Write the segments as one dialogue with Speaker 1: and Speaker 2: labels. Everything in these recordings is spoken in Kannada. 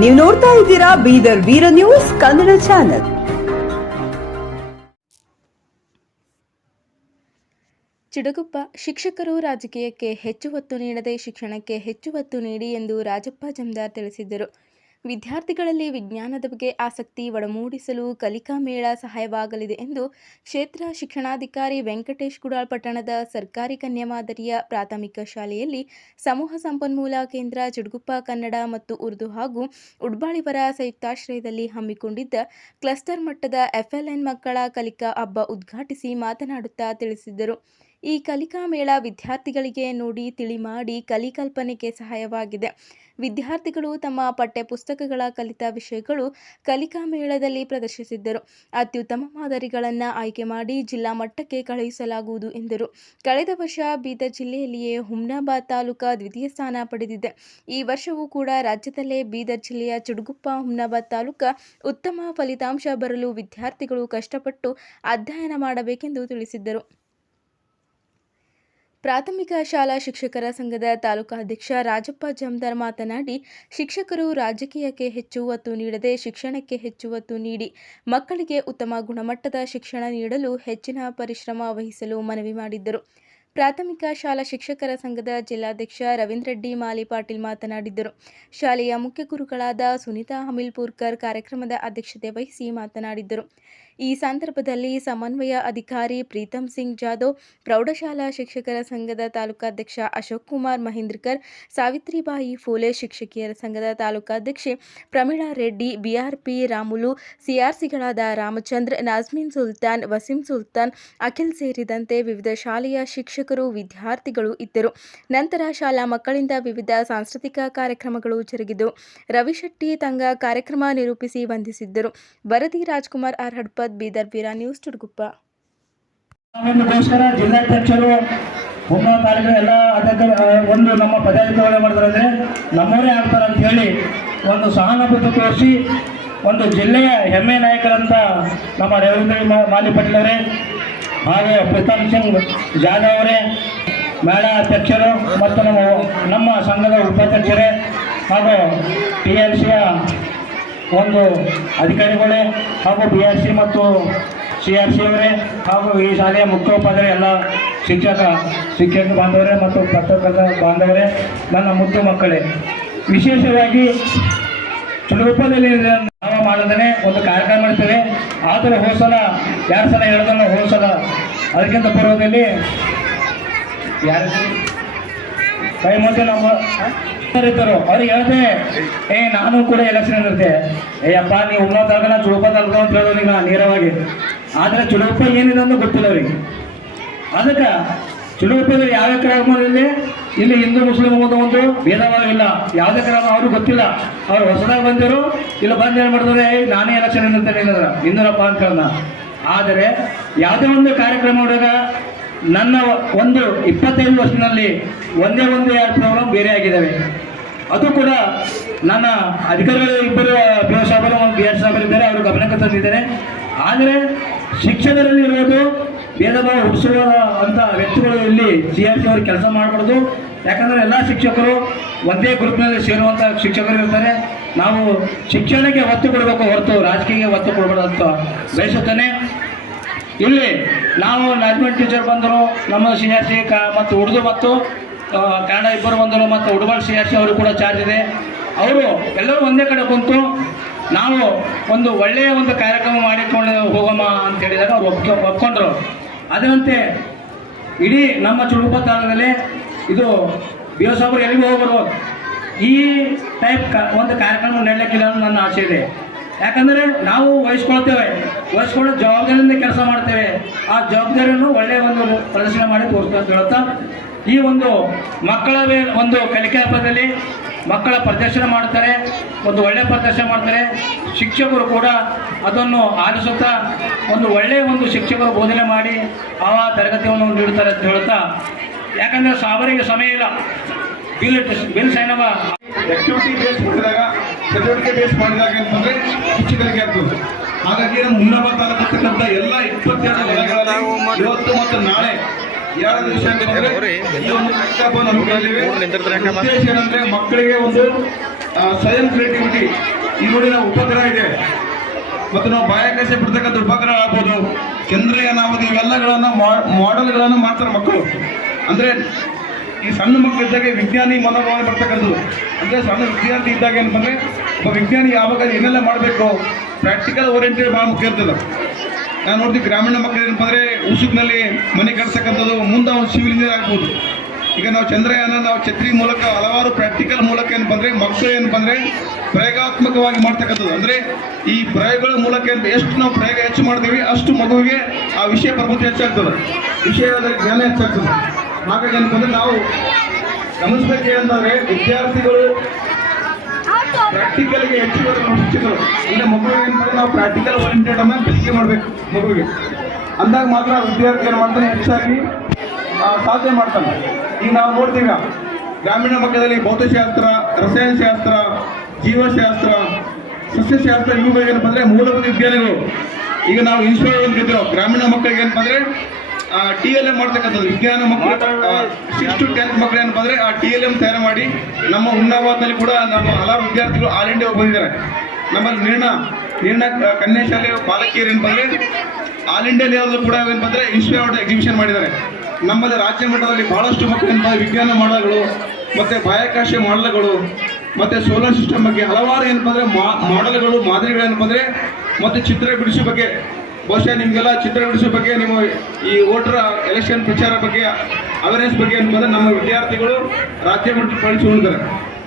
Speaker 1: ನೀವು ನೋಡ್ತಾ ಇದ್ದೀರಾ ಬೀದರ್ ವೀರ ನ್ಯೂಸ್ ಕನ್ನಡ ಚಾನೆಲ್.
Speaker 2: ಚಿಡಗುಪ್ಪ, ಶಿಕ್ಷಕರು ರಾಜಕೀಯಕ್ಕೆ ಹೆಚ್ಚು ಒತ್ತು ನೀಡದೆ ಶಿಕ್ಷಣಕ್ಕೆ ಹೆಚ್ಚು ಒತ್ತು ನೀಡಿ ಎಂದು ರಾಜಪ್ಪ ಜಮದಾರ್ ತಿಳಿಸಿದರು ವಿದ್ಯಾರ್ಥಿಗಳಲ್ಲಿ ವಿಜ್ಞಾನದ ಬಗ್ಗೆ ಆಸಕ್ತಿ ಒಡಮೂಡಿಸಲು ಕಲಿಕಾ ಮೇಳ ಸಹಾಯವಾಗಲಿದೆ ಎಂದು ಕ್ಷೇತ್ರ ಶಿಕ್ಷಣಾಧಿಕಾರಿ ವೆಂಕಟೇಶ್ ಕುಡಾಳ್ ಪಟ್ಟಣದ ಸರ್ಕಾರಿ ಕನ್ಯಾ ಮಾದರಿಯ ಪ್ರಾಥಮಿಕ ಶಾಲೆಯಲ್ಲಿ ಸಮೂಹ ಸಂಪನ್ಮೂಲ ಕೇಂದ್ರ ಚುಡುಗುಪ್ಪ ಕನ್ನಡ ಮತ್ತು ಉರ್ದು ಹಾಗೂ ಉಡ್ಬಾಳಿವರ ಸಂಯುಕ್ತಾಶ್ರಯದಲ್ಲಿ ಹಮ್ಮಿಕೊಂಡಿದ್ದ ಕ್ಲಸ್ಟರ್ ಮಟ್ಟದ ಎಫ್ಎಲ್ಎನ್ ಮಕ್ಕಳ ಕಲಿಕಾ ಹಬ್ಬ ಉದ್ಘಾಟಿಸಿ ಮಾತನಾಡುತ್ತಾ ತಿಳಿಸಿದರು. ಈ ಕಲಿಕಾ ಮೇಳ ವಿದ್ಯಾರ್ಥಿಗಳಿಗೆ ನೋಡಿ ತಿಳಿ ಮಾಡಿ ಕಲಿಕಲ್ಪನೆಗೆ ಸಹಾಯವಾಗಿದೆ. ವಿದ್ಯಾರ್ಥಿಗಳು ತಮ್ಮ ಪಠ್ಯ ಪುಸ್ತಕಗಳ ಕಲಿತ ವಿಷಯಗಳು ಕಲಿಕಾ ಮೇಳದಲ್ಲಿ ಪ್ರದರ್ಶಿಸಿದ್ದರು. ಅತ್ಯುತ್ತಮ ಮಾದರಿಗಳನ್ನು ಆಯ್ಕೆ ಮಾಡಿ ಜಿಲ್ಲಾ ಮಟ್ಟಕ್ಕೆ ಕಳುಹಿಸಲಾಗುವುದು ಎಂದರು. ಕಳೆದ ವರ್ಷ ಬೀದರ್ ಜಿಲ್ಲೆಯಲ್ಲಿಯೇ ಹುಮ್ನಾಬಾದ್ ತಾಲೂಕಾ ದ್ವಿತೀಯ ಸ್ಥಾನ ಪಡೆದಿದೆ. ಈ ವರ್ಷವೂ ಕೂಡ ರಾಜ್ಯದಲ್ಲೇ ಬೀದರ್ ಜಿಲ್ಲೆಯ ಚುಡುಗುಪ್ಪ ಹುಮ್ನಾಬಾದ್ ತಾಲೂಕಾ ಉತ್ತಮ ಫಲಿತಾಂಶ ಬರಲು ವಿದ್ಯಾರ್ಥಿಗಳು ಕಷ್ಟಪಟ್ಟು ಅಧ್ಯಯನ ಮಾಡಬೇಕೆಂದು ತಿಳಿಸಿದ್ದರು. ಪ್ರಾಥಮಿಕ ಶಾಲಾ ಶಿಕ್ಷಕರ ಸಂಘದ ತಾಲೂಕಾಧ್ಯಕ್ಷ ರಾಜಪ್ಪ ಜಮದಾರ್ ಮಾತನಾಡಿ, ಶಿಕ್ಷಕರು ರಾಜಕೀಯಕ್ಕೆ ಹೆಚ್ಚು ಒತ್ತು ನೀಡದೆ ಶಿಕ್ಷಣಕ್ಕೆ ಹೆಚ್ಚು ಒತ್ತು ನೀಡಿ ಮಕ್ಕಳಿಗೆ ಉತ್ತಮ ಗುಣಮಟ್ಟದ ಶಿಕ್ಷಣ ನೀಡಲು ಹೆಚ್ಚಿನ ಪರಿಶ್ರಮ ವಹಿಸಲು ಮನವಿ ಮಾಡಿದ್ದರು. ಪ್ರಾಥಮಿಕ ಶಾಲಾ ಶಿಕ್ಷಕರ ಸಂಘದ ಜಿಲ್ಲಾಧ್ಯಕ್ಷ ರವೀಂದ್ರ ರೆಡ್ಡಿ ಮಾಲಿ ಪಾಟೀಲ್ ಮಾತನಾಡಿದ್ದರು. ಶಾಲೆಯ ಮುಖ್ಯ ಗುರುಗಳಾದ ಸುನೀತಾ ಹಮಿಲ್ಪುರ್ಕರ್ ಕಾರ್ಯಕ್ರಮದ ಅಧ್ಯಕ್ಷತೆ ವಹಿಸಿ ಮಾತನಾಡಿದ್ದರು. ಈ ಸಂದರ್ಭದಲ್ಲಿ ಸಮನ್ವಯ ಅಧಿಕಾರಿ ಪ್ರೀತಮ್ ಸಿಂಗ್ ಜಾಧವ್, ಪ್ರೌಢಶಾಲಾ ಶಿಕ್ಷಕರ ಸಂಘದ ತಾಲೂಕಾಧ್ಯಕ್ಷ ಅಶೋಕ್ ಕುಮಾರ್ ಮಹೇಂದ್ರಕರ್, ಸಾವಿತ್ರಿಬಾಯಿ ಫೂಲೆ ಶಿಕ್ಷಕಿಯರ ಸಂಘದ ತಾಲೂಕಾಧ್ಯಕ್ಷೆ ಪ್ರಮೀಳಾ ರೆಡ್ಡಿ, ಬಿಆರ್ಪಿ ರಾಮುಲು, ಸಿಆರ್ಸಿಗಳಾದ ರಾಮಚಂದ್ರ ನಾಜ್ಮಿನ್ ಸುಲ್ತಾನ್, ವಸೀಂ ಸುಲ್ತಾನ್, ಅಖಿಲ್ ಸೇರಿದಂತೆ ವಿವಿಧ ಶಾಲೆಯ ಶಿಕ್ಷಕರು, ವಿದ್ಯಾರ್ಥಿಗಳು ಇದ್ದರು. ನಂತರ ಶಾಲಾ ಮಕ್ಕಳಿಂದ ವಿವಿಧ ಸಾಂಸ್ಕೃತಿಕ ಕಾರ್ಯಕ್ರಮಗಳು ಜರುಗಿದವು. ರವಿಶೆಟ್ಟಿ ತಂಗ ಕಾರ್ಯಕ್ರಮ ನಿರೂಪಿಸಿ ವಂದಿಸಿದ್ದರು. ವರದಿ ರಾಜ್ಕುಮಾರ್ ಆರ್ ಹಡ್ಪದ್ ಬೀದರ್ ವೀರ ನ್ಯೂಸ್
Speaker 3: ಕಾನೂನಿಗೋಸ್ಕರ ಜಿಲ್ಲಾಧ್ಯಕ್ಷರು ಹುಮ್ಮ ತಾಲೂಕಿನ ಎಲ್ಲ ಒಂದು ನಮ್ಮ ಪದಾಧಿಕಾರಿಗಳು ಮಾಡಿದ್ರೆ ಅಂದರೆ ನಮ್ಮವರೇ ಆಗ್ತಾರೆ ಅಂತ ಹೇಳಿ ಒಂದು ಸಹಾನುಭೂತಿ ತೋರಿಸಿ ಒಂದು ಜಿಲ್ಲೆಯ ಹೆಮ್ಮೆ ನಾಯಕರಂತ ನಮ್ಮ ಮಾ- ಮಾಲಿ ಪಟೇಲ್ ಹಾಗೆ ಪ್ರತಾಪ್ ಸಿಂಗ್ ಜಾಧವ್ ಅವರೇ, ಮೇಳ ಅಧ್ಯಕ್ಷರು ಮತ್ತು ನಮ್ಮ ನಮ್ಮ ಸಂಘದ ಉಪಾಧ್ಯಕ್ಷರೇ ಹಾಗೂ ಟಿ ಎಲ್ ಸಿಯ ಒಂದು ಅಧಿಕಾರಿಗಳೇ ಹಾಗೂ ಬಿ ಆರ್ ಸಿ ಮತ್ತು ಸಿ ಆರ್ ಸಿ ಅವರೇ ಹಾಗೂ ಈ ಶಾಲೆಯ ಮುಖ್ಯೋಪಾಧ್ಯಾಯ ಎಲ್ಲ ಶಿಕ್ಷಕ ಶಿಕ್ಷಕ ಬಾಂಧವರೇ ಮತ್ತು ಪತ್ರಕರ್ತ ಬಾಂಧವರೇ, ನನ್ನ ಮುದ್ದು ಮಕ್ಕಳೇ. ವಿಶೇಷವಾಗಿ ರೂಪದಲ್ಲಿ ನಾವು ಮಾಡದೇ ಒಂದು ಕಾರ್ಯಕ್ರಮ ಮಾಡ್ತೇವೆ. ಆದರೆ ಹೋದ ಸಲ ಎರಡು ಸಲ ಹೇಳಿದನ್ನು ಹೋದ ಸಲ ಅದಕ್ಕಿಂತ ಪೂರ್ವದಲ್ಲಿ ಯಾರು ಕೈ ಮುಂದೆ ನಮ್ಮ ಇರ್ತಾರೋ ಅವ್ರಿಗೆ ಹೇಳ್ತೆ ಏ, ನಾನು ಕೂಡ ಎಲೆಕ್ಷನ್ ಇರುತ್ತೆ ಏ ಅಪ್ಪ ನೀವು ಉನ್ನತ ತಲಕ ಚುಡುಪ ತಲ್ಕೋ ಅಂತ ಹೇಳೋದು ಈಗ ನೇರವಾಗಿ. ಆದರೆ ಚುಡುಪ ಏನಿದೆ ಅಂತ ಗೊತ್ತಿಲ್ಲ ಅವ್ರಿಗೆ. ಅದಕ್ಕೆ ಚುಡುಪದಲ್ಲಿ ಯಾವ ಕ್ರಮದಲ್ಲಿ ಇಲ್ಲಿ ಹಿಂದೂ, ಮುಸ್ಲಿಂ ಅಂತ ಒಂದು ಭೇದವಾಗಿಲ್ಲ ಯಾವುದೇ ಕ್ರಮ ಅವ್ರಿಗೆ ಗೊತ್ತಿಲ್ಲ. ಅವ್ರು ಹೊಸದಾಗಿ ಬಂದಿರು, ಇಲ್ಲ ಬಂದು ಏನು ಮಾಡ್ತಾರೆ? ಏ ನಾನೇ ಎಲೆಕ್ಷನ್ ನಿಂತಿರ್ತೇನೆ ಏನಾದ್ರ ಹಿಂದೂರಪ್ಪ ಅಂತ ಕಾರಣ ಆದರೆ ಯಾವುದೇ ಒಂದು ಕಾರ್ಯಕ್ರಮ ನನ್ನ ಒಂದು ಇಪ್ಪತ್ತೈದು ವರ್ಷದಲ್ಲಿ ಒಂದೇ ಒಂದು ಎರಡು ಪ್ರಾಬ್ಲಮ್ ಬೇರೆ ಆಗಿದ್ದಾವೆ. ಅದು ಕೂಡ ನನ್ನ ಅಧಿಕಾರಿಗಳು ಇಬ್ಬರು, ಬಿ ಎಸ್ ಒಂದು ಬಿ ಎಸ್ ಸಾಹೇಬರು ಇದ್ದಾರೆ, ಅವರು ಗಮನಕ್ಕೆ ತಂದಿದ್ದಾರೆ. ಆದರೆ ಶಿಕ್ಷಣದಲ್ಲಿ ಇರೋದು ಭೇದ ಭಾವ ಹುಟ್ಟಿಸುವ ಅಂತ ವ್ಯಕ್ತಿಗಳು ಇಲ್ಲಿ ಜಿ ಆರ್ ಸಿ ಅವರು ಕೆಲಸ ಮಾಡಬಾರ್ದು. ಯಾಕಂದರೆ ಎಲ್ಲ ಶಿಕ್ಷಕರು ಒಂದೇ ಗ್ರೂಪ್ನಲ್ಲಿ ಸೇರುವಂಥ ಶಿಕ್ಷಕರು ಇರ್ತಾರೆ. ನಾವು ಶಿಕ್ಷಣಕ್ಕೆ ಒತ್ತು ಕೊಡಬೇಕು ಹೊರತು ರಾಜಕೀಯಕ್ಕೆ ಒತ್ತು ಕೊಡಬಾರ್ದು ಅಂತ ಬಯಸುತ್ತೇನೆ. ಇಲ್ಲಿ ನಾವು ಮ್ಯಾನೇಜ್ಮೆಂಟ್ ಟೀಚರ್ ಬಂದರು, ನಮ್ಮ ಸಿ ಆರ್ ಸಿ ಮತ್ತು ಉರ್ದು ಮತ್ತು ಕನ್ನಡ ಇಬ್ಬರು ಬಂದರು ಮತ್ತು ಉಡುಬಾಲ್ ಸಿ ಅವರು ಕೂಡ ಚಾರ್ಜ್ ಇದೆ. ಅವರು ಎಲ್ಲರೂ ಒಂದೇ ಕಡೆ ಕುಂತು ನಾವು ಒಂದು ಒಳ್ಳೆಯ ಒಂದು ಕಾರ್ಯಕ್ರಮ ಮಾಡಿಕೊಂಡು ಹೋಗಮ್ಮ ಅಂತ ಹೇಳಿದಾಗ ಅವ್ರು ಒಪ್ಕೊ, ಒಪ್ಕೊಂಡ್ರು. ಅದರಂತೆ ಇಡೀ ನಮ್ಮ ಚುಡುಪ ತಾಲೂಕಲ್ಲಿ ಇದು ಬಿ ಎಸ್ ಅವರು ಎಲ್ಲಿಗೂ ಹೋಗ್ಬರು ಈ ಟೈಪ್ ಒಂದು ಕಾರ್ಯಕ್ರಮ ನಡೆಯಲಿಕ್ಕಿಲ್ಲ ಅನ್ನೋ ನನ್ನ ಆಸೆ ಇದೆ. ಯಾಕಂದರೆ ನಾವು ವಹಿಸ್ಕೊಳ್ತೇವೆ. ವಹಿಸ್ಕೊಂಡು ಜವಾಬ್ದಾರಿಯಿಂದ ಕೆಲಸ ಮಾಡ್ತೇವೆ. ಆ ಜವಾಬ್ದಾರಿಯನ್ನು ಒಳ್ಳೆಯ ಒಂದು ಪ್ರದರ್ಶನ ಮಾಡಿ ತೋರಿಸ್ತಾ ಹೇಳುತ್ತಾ ಹೇಳ್ತಾ ಈ ಒಂದು ಮಕ್ಕಳ ಒಂದು ಕಲಿಕೆ ಹಬ್ಬದಲ್ಲಿ ಮಕ್ಕಳ ಪ್ರದರ್ಶನ ಮಾಡ್ತಾರೆ ಒಂದು ಒಳ್ಳೆಯ ಪ್ರದರ್ಶನ ಮಾಡ್ತಾರೆ ಶಿಕ್ಷಕರು ಕೂಡ ಅದನ್ನು ಆಲಿಸುತ್ತಾ ಒಂದು ಒಳ್ಳೆಯ ಒಂದು ಶಿಕ್ಷಕರು ಬೋಧನೆ ಮಾಡಿ ಆ ತರಗತಿಯನ್ನು ನೀಡುತ್ತಾರೆ ಅಂತ ಹೇಳ್ತಾ ಯಾಕಂದರೆ ಸಾವರಿಗೆ ಸಮಯ ಇಲ್ಲ. ಬಿಲ್ ಬಿಲ್ ಸೈನವ
Speaker 4: ಆಕ್ಟಿವಿಟಿ ಬೇಸ್ ಮಾಡಿದಾಗ, ಚಟುವಟಿಕೆ ಬೇಸ್ ಮಾಡಿದಾಗ ಅಂತಂದರೆ ಶಿಕ್ಷಕರಿಗೆ ಆಗ್ತದೆ ಹಾಗಾಗಿ ನಮ್ಮ ಮುನ್ನಬ ತಾಲೂಕು ಎಲ್ಲ ಇಪ್ಪತ್ತೆರಡು ಇವತ್ತು ಮತ್ತು ನಾಳೆ ವಿಷಯ. ಉದ್ದೇಶ ಏನಂದ್ರೆ ಮಕ್ಕಳಿಗೆ ಒಂದು ಸ್ವಯಂ ಕ್ರಿಯೇಟಿವಿಟಿ ಈ ನೋಡಿ ನಾವು ಉಪಗ್ರಹ ಇದೆ. ಮತ್ತು ನಾವು ಬಾಹ್ಯಾಕಾಶ ಬಿಡ್ತಕ್ಕಂಥ ಉಪಗ್ರಹ ಆಗ್ಬೋದು. ಚಂದ್ರಯಾನ ಆಗ್ಬೋದು ಇವೆಲ್ಲಗಳನ್ನ ಮಾಡೆಲ್ಗಳನ್ನು ಮಾಡ್ತಾರೆ ಮಕ್ಕಳು. ಅಂದ್ರೆ ಈ ಸಣ್ಣ ಮಕ್ಕಳು ಇದ್ದಾಗ ವಿಜ್ಞಾನಿ ಮನೋಭಾವ ಬರ್ತಕ್ಕಂಥದ್ದು. ಅಂದ್ರೆ ಸಣ್ಣ ವಿದ್ಯಾರ್ಥಿ ಇದ್ದಾಗ ಏನಂತಂದ್ರೆ ಒಬ್ಬ ವಿಜ್ಞಾನಿ ಯಾವಾಗ ಏನೆಲ್ಲ ಮಾಡಬೇಕು ಪ್ರಾಕ್ಟಿಕಲ್ ಓರಿಯೆಂಟೆಡ್ ಭಾಳ ಮುಖ್ಯ ಇರ್ತದೆ. ನಾನು ನೋಡ್ತೀವಿ ಗ್ರಾಮೀಣ ಮಕ್ಕಳು ಏನಪ್ಪ ಅಂದರೆ ಉಸುಕ್ನಲ್ಲಿ ಮನೆ ಕಟ್ಟಿಸ್ತಕ್ಕಂಥದ್ದು ಮುಂದೆ ಒಂದು ಸಿವಿಲ್ ಇಂಜಿನಿಯರ್ ಆಗ್ಬೋದು. ಈಗ ನಾವು ಚಂದ್ರಯಾನ, ನಾವು ಛತ್ರಿ ಮೂಲಕ ಹಲವಾರು ಪ್ರಾಕ್ಟಿಕಲ್ ಮೂಲಕ ಏನಪ್ಪ ಅಂದರೆ ಮಕ್ಕಳು ಏನಪ್ಪ ಅಂದರೆ ಪ್ರಯೋಗಾತ್ಮಕವಾಗಿ ಮಾಡ್ತಕ್ಕಂಥದ್ದು. ಅಂದರೆ ಈ ಪ್ರಯೋಗಗಳ ಮೂಲಕ ಎಷ್ಟು ನಾವು ಪ್ರಯೋಗ ಹೆಚ್ಚು ಮಾಡ್ತೀವಿ, ಅಷ್ಟು ಮಗುವಿಗೆ ಆ ವಿಷಯ ಪ್ರಬುದ್ಧಿ ಹೆಚ್ಚಾಗ್ತದೆ. ವಿಷಯದ ಜ್ಞಾನ ಹೆಚ್ಚಾಗ್ತದೆ. ಹಾಗಾಗಿ ಏನಪ್ಪ ಅಂದರೆ ನಾವು ಗಮನಿಸ್ಬೇಕು ಅಂತಂದರೆ ವಿದ್ಯಾರ್ಥಿಗಳು ಪ್ರಾಕ್ಟಿಕಲ್ಗೆ ಹೆಚ್ಚು ಒತ್ತು ಕೊಡೋ ಶಿಕ್ಷಕರು. ಅಂದ್ರೆ ಮಗುವಿಗೆ ಏನಂದ್ರೆ ನಾವು ಪ್ರಾಕ್ಟಿಕಲ್ ಓರಿಯೆಂಟೆಡ್ ಅನ್ನ ಕಲಿಕೆ ಮಾಡಬೇಕು ಮಗುವಿಗೆ. ಅಂದಾಗ ಮಾತ್ರ ವಿದ್ಯಾರ್ಥಿ ಏನು ಮಾಡ್ತಾನೆ? ಹೆಚ್ಚಾಗಿ ಸಾಧನೆ ಮಾಡ್ತಾನೆ. ಈಗ ನಾವು ನೋಡ್ತೀವಿ, ಗ್ರಾಮೀಣ ಮಕ್ಕಳಲ್ಲಿ ಭೌತಶಾಸ್ತ್ರ, ರಸಾಯನಶಾಸ್ತ್ರ, ಜೀವಶಾಸ್ತ್ರ, ಸಸ್ಯಶಾಸ್ತ್ರ ಇವುಗಳಿಗೆ ಏನಪ್ಪ ಅಂದ್ರೆ ಮೂಲಭೂತ ವಿಜ್ಞಾನಗಳು. ಈಗ ನಾವು ಇನ್ಸ್ಟಿಟ್ಯೂಟ್ ಅಂತ ಗ್ರಾಮೀಣ ಮಕ್ಕಳಿಗೆ ಏನಪ್ಪ ಅಂದ್ರೆ ಟಿ ಎಲ್ ಎಂ ಮಾಡ್ತಕ್ಕಂಥದ್ದು. ವಿಜ್ಞಾನ ಮಕ್ಕಳು ಸಿಕ್ಸ್ ಟು ಟೆಂತ್ ಮಕ್ಕಳು ಏನಪ್ಪ ಅಂದ್ರೆ ಆ ಟಿ ಎಲ್ ಎಂ ತಯಾರು ಮಾಡಿ ನಮ್ಮ ಉನ್ನಾವಾದಲ್ಲಿ ಕೂಡ ನಮ್ಮ ಹಲವು ವಿದ್ಯಾರ್ಥಿಗಳು ಆಲ್ ಇಂಡಿಯಾ ಬಂದಿದ್ದಾರೆ. ನಮ್ಮಲ್ಲಿ ನಿರ್ಣ ನಿರ್ಣ ಕನ್ಯಾ ಶಾಲೆ ಬಾಲಕಿಯರು ಏನಪ್ಪ ಅಂದ್ರೆ ಆಲ್ ಇಂಡಿಯಾ ಲೆವೆಲ್ ಕೂಡ ಏನಪ್ಪ ಅಂದ್ರೆ ಇನ್ಸ್ಟಿಟ್ಯೂಟ್ ಎಕ್ಸಿಬಿಷನ್ ಮಾಡಿದ್ದಾರೆ. ನಮ್ಮಲ್ಲಿ ರಾಜ್ಯ ಮಟ್ಟದಲ್ಲಿ ಮಕ್ಕಳು ಏನಪ್ಪ ವಿಜ್ಞಾನ ಮಾಡಲ್ಗಳು, ಮತ್ತೆ ಬಾಹ್ಯಾಕಾಶ ಮಾಡಲ್ಗಳು, ಮತ್ತೆ ಸೋಲಾರ್ ಸಿಸ್ಟಮ್ ಬಗ್ಗೆ ಹಲವಾರು ಏನಪ್ಪ ಅಂದ್ರೆ ಮಾಡೆಲ್ಗಳು ಮಾದರಿಗಳು ಏನಪ್ಪ ಅಂದ್ರೆ ಮತ್ತೆ ಚಿತ್ರ ಬಿಡಿಸುವ ಬಗ್ಗೆ ಬಹುಶಃ ನಿಮಗೆಲ್ಲ ಚಿತ್ರ ಬಿಡಿಸೋ ಬಗ್ಗೆ, ನಿಮ್ಮ ಈ ವೋಟರ್ ಎಲೆಕ್ಷನ್ ಪ್ರಚಾರ ಬಗ್ಗೆ ಅವೇರ್ನೆಸ್ ಬಗ್ಗೆ ಅನ್ನೋದು ನಮ್ಮ ವಿದ್ಯಾರ್ಥಿಗಳು ರಾಜ್ಯ ಮಟ್ಟಕ್ಕೆ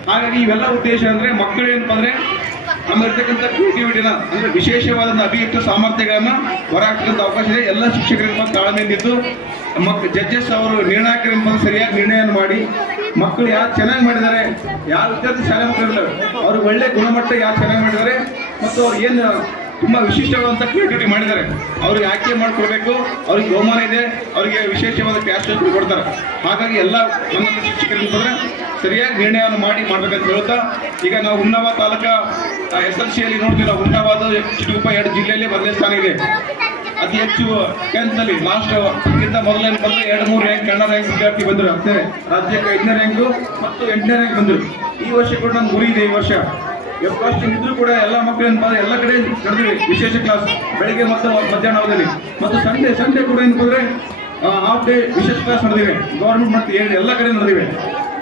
Speaker 4: ಹಾಗಾಗಿ ಇವೆಲ್ಲ ಉದ್ದೇಶ ಅಂದ್ರೆ ಮಕ್ಕಳು ಏನಪ್ಪ ಅಂದರೆ ನಮ್ಮಲ್ಲಿರ್ತಕ್ಕಂಥ ಕ್ರಿಯೇಟಿವಿಟಿನ ಅಂದ್ರೆ ವಿಶೇಷವಾದ ಅಭಿಯುಕ್ತ ಸಾಮರ್ಥ್ಯಗಳನ್ನು ಹೊರಹಾಕ್ತಕ್ಕಂಥ ಅವಕಾಶ ಇದೆ. ಎಲ್ಲ ಶಿಕ್ಷಕರಿಂದ ತಾಳ್ಮೆಯಿಂದಿದ್ದು ಮಕ್ಕಳು ಜಡ್ಜಸ್ ಅವರು ನಿರ್ಣಾಯಕರಿಂದ ಸರಿಯಾಗಿ ನಿರ್ಣಯವನ್ನು ಮಾಡಿ. ಮಕ್ಕಳು ಯಾರು ಚೆನ್ನಾಗಿ ಮಾಡಿದ್ದಾರೆ, ಯಾರು ವಿದ್ಯಾರ್ಥಿ ಶಾಲೆ ಮಕ್ಕಳು ಅವ್ರಿಗೆ ಒಳ್ಳೆ ಗುಣಮಟ್ಟ ಯಾರು ಚೆನ್ನಾಗಿ ಮಾಡಿದ್ದಾರೆ, ಮತ್ತು ಅವ್ರು ಏನು ತುಂಬಾ ವಿಶಿಷ್ಟವಾದಂಥ ಕ್ರಿಯೇಟಿವಿಟಿ ಮಾಡಿದ್ದಾರೆ. ಅವ್ರಿಗೆ ಆಯ್ಕೆ ಮಾಡ್ಕೊಳ್ಬೇಕು ಅವ್ರಿಗೆ ಬಹುಮಾನ ಇದೆ. ಅವರಿಗೆ ವಿಶೇಷವಾದ ಕ್ಯಾಶ್ ಕೊಡ್ತಾರೆ. ಹಾಗಾಗಿ ಎಲ್ಲ ನಮ್ಮ ಶಿಕ್ಷಕರು ಬಂದ್ರೆ ಸರಿಯಾಗಿ ನಿರ್ಣಯವನ್ನು ಮಾಡಿ ಮಾಡ್ಬೇಕಂತ ಹೇಳ್ತಾ ಈಗ ನಾವು ಉನ್ನಾವ ತಾಲೂಕಾ ಎಸ್ ಎಲ್ ಸಿಯಲ್ಲಿ ನೋಡ್ತೀವಿ, ನಾವು ಹುಮ್ನಾಬಾದ್ ಚಿಟುಗುಪ್ಪ ಎರಡು ಜಿಲ್ಲೆಯಲ್ಲಿ ಮೊದಲನೇ ಸ್ಥಾನ ಇದೆ. ಅತಿ ಹೆಚ್ಚು ಟೆಂತ್ನಲ್ಲಿ ಲಾಸ್ಟ್ ಗಿಂತ ಮೊದಲನೇ ಬಂದ್ರೆ ಎರಡು, ಮೂರು ರ್ಯಾಂಕ್ ಕನ್ನಡ ರ್ಯಾಂಕ್ ವಿದ್ಯಾರ್ಥಿ ಬಂದರು. ಅಷ್ಟೇ. ರಾಜ್ಯಕ್ಕೆ ಐದನೇ ರ್ಯಾಂಕು ಮತ್ತು ಎಂಟನೇ ರ್ಯಾಂಕ್ ಬಂದರು. ಈ ವರ್ಷ ಕೂಡ ನಮ್ಗೆ ಗುರಿ ಇದೆ ಈ ವರ್ಷ. ಫಸ್ಟ್ ಇದ್ರೂ ಕೂಡ ಎಲ್ಲ ಮಕ್ಕಳು ಬಂದ ಎಲ್ಲ ಕಡೆ ನಡೆದಿವೆ ವಿಶೇಷ ಕ್ಲಾಸ್ ಬೆಳಿಗ್ಗೆ ಮತ್ತು ಮಧ್ಯಾಹ್ನ ಅವಧಿಯಲ್ಲಿ. ಮತ್ತು ಸಂಡೆ ಸಂಡೇ ಕೂಡ ಏನು ಅಂದ್ರೆ ಹಾಫ್ ಡೇ ವಿಶೇಷ ಕ್ಲಾಸ್ ನಡೆದಿವೆ. ಗೌರ್ಮೆಂಟ್ ಮತ್ತು ಎಲ್ಲ ಕಡೆ ನಡೆದಿವೆ.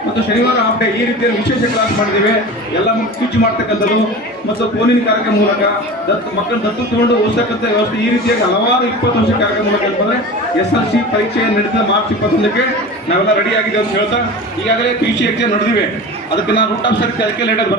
Speaker 4: ಮತ್ತು ಶನಿವಾರ ಹಾಫ್ ಡೇ ಈ ರೀತಿಯ ವಿಶೇಷ ಕ್ಲಾಸ್ ಮಾಡಿದ್ದೇವೆ ಎಲ್ಲ ಮಕ್ಕಳು ಸ್ವಿಚ್ ಮಾಡ್ತಕ್ಕಂಥದ್ದು. ಮತ್ತು ಫೋನಿನ ಕಾರ್ಯಕ್ರಮ ಮೂಲಕ ದತ್ತು, ಮಕ್ಕಳು ದತ್ತು ತಗೊಂಡು ಓದಿಸ್ತಕ್ಕಂಥ ವ್ಯವಸ್ಥೆ ಈ ರೀತಿಯಾಗಿ ಹಲವಾರು ಇಪ್ಪತ್ತು ವರ್ಷ ಕಾರ್ಯಕ್ರಮ ಮೂಲಕ ಅಂತಂದರೆ ಎಸ್ ಎಲ್ ಸಿ ಪರೀಕ್ಷೆ ನಡೆದ ಮಾರ್ಚ್ ಇಪ್ಪತ್ತೊಂದಕ್ಕೆ ನಾವೆಲ್ಲ ರೆಡಿ ಅಂತ ಹೇಳ್ತಾ ಈಗಾಗಲೇ ಪಿ ಸಿ ಎಕ್ಸಾಮ್ ನಡೆದಿವೆ. ಅದಕ್ಕೆ ನಾನು ರೂಟ್ ಆಫ್ ಸರ್ಟಿಫಿಕೇಟ್ ಅದಕ್ಕೆ ಲೇಟ್